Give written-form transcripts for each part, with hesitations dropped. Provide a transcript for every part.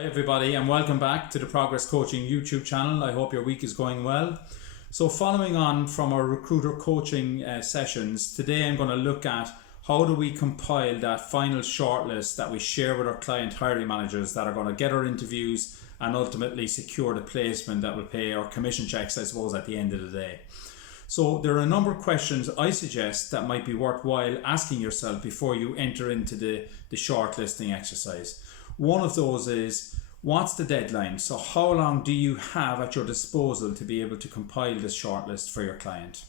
Hi everybody and welcome back to the Progress Coaching YouTube channel. I hope your week is going well. So following on from our recruiter coaching sessions, today I'm going to look at how do we compile that final shortlist that we share with our client hiring managers that are going to get our interviews and ultimately secure the placement that will pay our commission checks, I suppose, at the end of the day. So there are a number of questions I suggest that might be worthwhile asking yourself before you enter into the shortlisting exercise. One of those is, what's the deadline? So how long do you have at your disposal to be able to compile this shortlist for your client?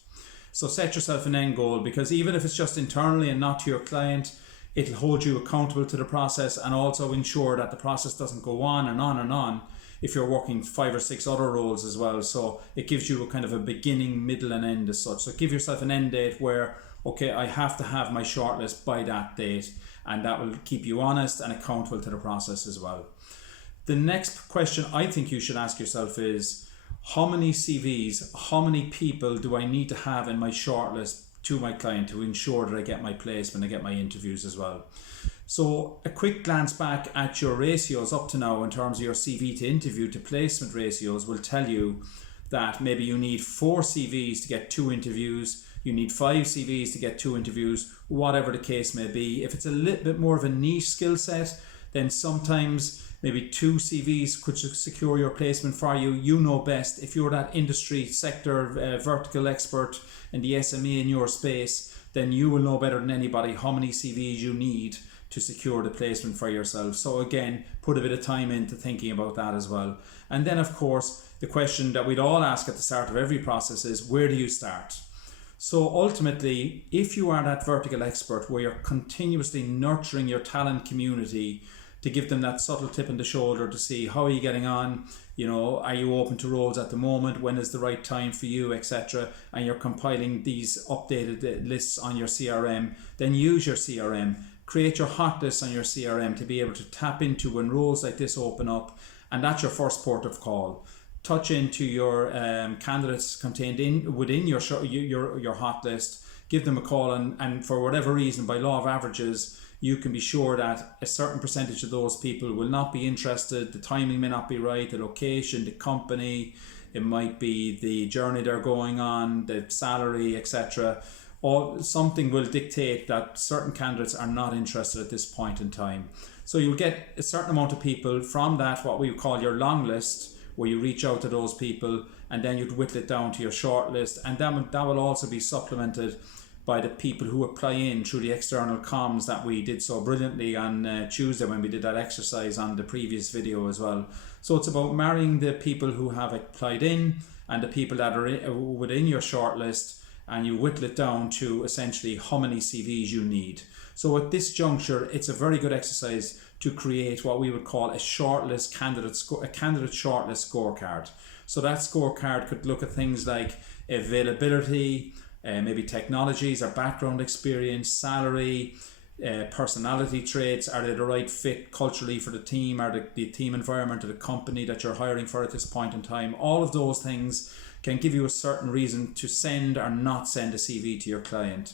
So set yourself an end goal, because even if it's just internally and not to your client, it'll hold you accountable to the process and also ensure that the process doesn't go on and on and on if you're working 5 or 6 other roles as well. So it gives you a kind of a beginning, middle and end as such. So give yourself an end date where, okay, I have to have my shortlist by that date, and that will keep you honest and accountable to the process as well. The next question I think you should ask yourself is, how many CVs, how many people do I need to have in my shortlist to my client to ensure that I get my placement, I get my interviews as well? So a quick glance back at your ratios up to now in terms of your CV to interview to placement ratios will tell you that maybe you need 4 CVs to get 2 interviews, you need 5 CVs to get 2 interviews, whatever the case may be. If it's a little bit more of a niche skill set, then sometimes maybe 2 CVs could secure your placement for you. You know best. If you're that industry sector vertical expert in the SME in your space, then you will know better than anybody how many CVs you need to secure the placement for yourself. So again, put a bit of time into thinking about that as well. And then of course, the question that we'd all ask at the start of every process is, where do you start? So ultimately, if you are that vertical expert where you're continuously nurturing your talent community to give them that subtle tip on the shoulder to see how are you getting on, you know, are you open to roles at the moment, when is the right time for you, etc., and you're compiling these updated lists on your CRM, then use your CRM. Create your hot lists on your CRM to be able to tap into when roles like this open up, and that's your first port of call. Touch into your candidates contained within your hot list, give them a call, and for whatever reason, by law of averages, you can be sure that a certain percentage of those people will not be interested, the timing may not be right, the location, the company, it might be the journey they're going on, the salary, etc. Or something will dictate that certain candidates are not interested at this point in time. So you'll get a certain amount of people from that, what we call your long list, where you reach out to those people and then you'd whittle it down to your short list, and that will also be supplemented by the people who apply in through the external comms that we did so brilliantly on Tuesday when we did that exercise on the previous video as well. So it's about marrying the people who have applied in and the people that are within your short list, and you whittle it down to essentially how many CVs you need. So at this juncture, it's a very good exercise to create what we would call a candidate shortlist scorecard. So that scorecard could look at things like availability, maybe technologies or background experience, salary, personality traits. Are they the right fit culturally for the team? Are the team environment or the company that you're hiring for at this point in time? All of those things can give you a certain reason to send or not send a CV to your client.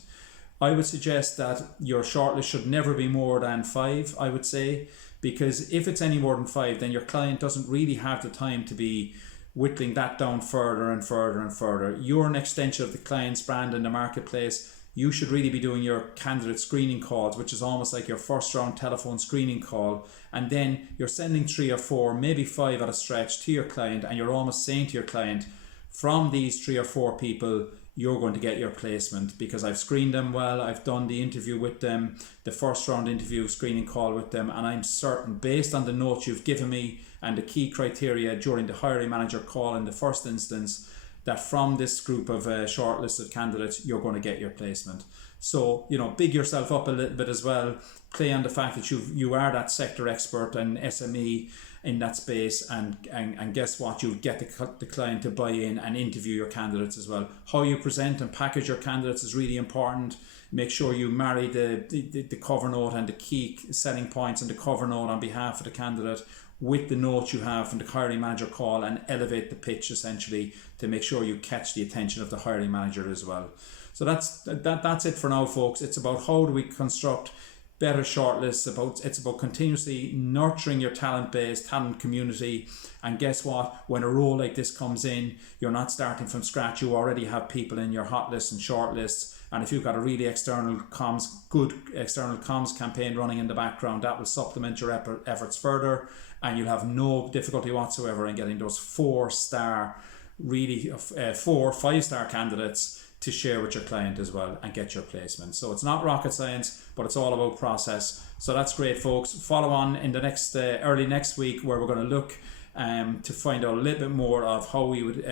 I would suggest that your shortlist should never be more than 5, I would say, because if it's any more than 5, then your client doesn't really have the time to be whittling that down further and further and further. You're an extension of the client's brand in the marketplace. You should really be doing your candidate screening calls, which is almost like your first round telephone screening call. And then you're sending 3 or 4, maybe 5 at a stretch to your client, and you're almost saying to your client, from these 3 or 4 people, you're going to get your placement because I've screened them well, I've done the interview with them, the first round interview screening call with them, and I'm certain, based on the notes you've given me and the key criteria during the hiring manager call in the first instance, that from this group of shortlisted candidates, you're going to get your placement. So, you know, big yourself up a little bit as well. Play on the fact that you are that sector expert and SME in that space, and guess what? You'll get the client to buy in and interview your candidates as well. How you present and package your candidates is really important. Make sure you marry the cover note and the key selling points and the cover note on behalf of the candidate with the notes you have from the hiring manager call, and elevate the pitch essentially to make sure you catch the attention of the hiring manager as well. So that's it for now, folks. It's about how do we construct better shortlists. It's about continuously nurturing your talent base, talent community. And guess what? When a role like this comes in, you're not starting from scratch. You already have people in your hot lists and short lists. And if you've got a really good external comms campaign running in the background, that will supplement your efforts further, and you'll have no difficulty whatsoever in getting those 4-5-star candidates to share with your client as well and get your placement. So it's not rocket science, but it's all about process. So that's great, folks. Follow on in the next early next week, where we're going to look to find out a little bit more of how we would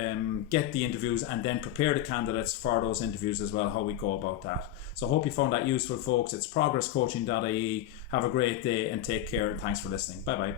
get the interviews and then prepare the candidates for those interviews as well, how we go about that. So I hope you found that useful, folks. It's ProgressCoaching.ie. Have a great day and take care, and thanks for listening. Bye bye.